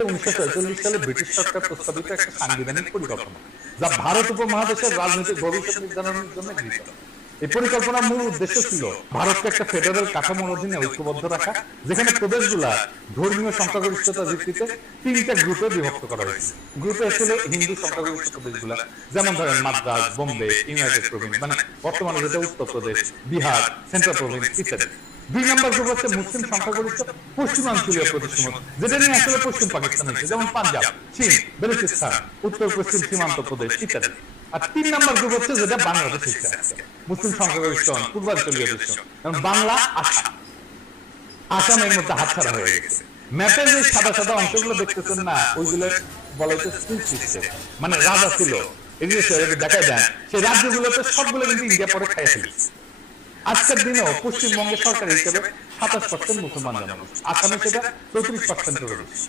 1946 সালে ব্রিটিশ সরকার প্রস্তাবিত একটা সাংবিধানিক পরিকল্পনা, যা ভারত উপমহাদেশের রাজনৈতিক ভবিষ্যৎ নির্ধারণের জন্য গৃহীত। এই পরিকল্পনার মূল উদ্দেশ্য ছিল ভারতকে একটা ফেডারেল কাঠামোর অধীনে ঐক্যবদ্ধ রাখা, যেখানে প্রদেশগুলা ধর্মীয় সংখ্যাগরিষ্ঠতার ভিত্তিতে তিনটা গ্রুপে বিভক্ত করা হয়েছে। গ্রুপে ছিল হিন্দু সংখ্যাগরিষ্ঠ প্রদেশগুলা, যেমন ধরেন মাদ্রাজ, বোম্বে, ইউনাইটেড প্রভিন্স, মানে বর্তমানে যেটা উত্তরপ্রদেশ, বিহার, সেন্ট্রাল প্রভিন্স ইত্যাদি। 2 নম্বর গ্রুপ হচ্ছে মুসলিম সংখ্যাগরিষ্ঠ পশ্চিমাঞ্চলীয় প্রদেশসমূহ, যেটা নিয়ে আসলে পশ্চিম পাকিস্তান হয়েছে, যেমন পাঞ্জাব, চীন, বেলুচিস্তান, উত্তর পশ্চিম সীমান্ত প্রদেশ ইত্যাদি। আর 3 নম্বর গ্রুপ হচ্ছে যেটা বাংলাদেশ হিসেবে আছে, মুসলিম সংখ্যাগরিষ্ঠ পূর্বাঞ্চলীয় দেশ, যেমন বাংলা, আসাম। আসামের মধ্যে হাতছাড়া হয়ে গেছে। ম্যাপের যে সাদা সাদা অংশগুলো দেখতেছেন না, ওইগুলো বলা হচ্ছে স্কুল সিস্টেম, মানে রাজা ছিল, এগুলো দেখায় দেন সেই রাজ্যগুলোতে সবগুলো কিন্তু ইন্ডিয়া পরে খাইয়ে ফেলেছে। আজকের দিনেও পশ্চিমবঙ্গের সরকার হিসেবে 27% মুসলমান জনগোষ্ঠী, আসামে সেটা 34% বেশি।